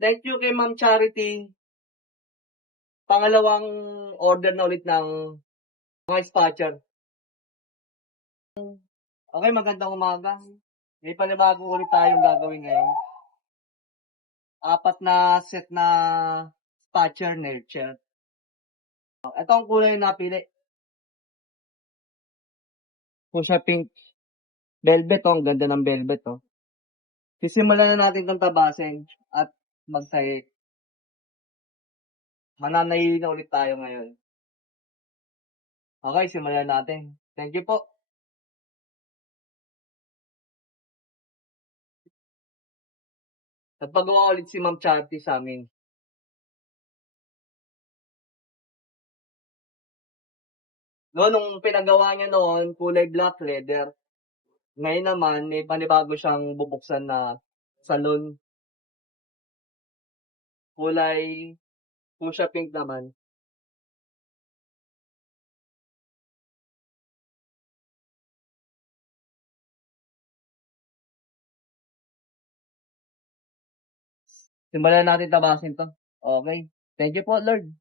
Thank you kay Ma'am Charity. Pangalawang order na ulit ng mga spatcher. Okay, magandang umaga. May panibago ulit tayong gagawin ngayon. 4 na set na spatcher nurture. Ito ang kulay na napili. Fuchsia pink. Velvet, oh. Ang ganda ng velvet, oh. Sisimulan na natin itong tabasin at magsahi. Mananahi na ulit tayo ngayon. Okay, simulan natin. Thank you po. Nagpagawa ulit si Ma'am Charity sa amin. Noon, nung pinagawa niya noon, kulay black leather. Ngayon naman, may panibago siyang bubuksan na salon. Kulay fuchsia pink naman. Simulan natin tabasin to. Okay. Thank you po, Lord.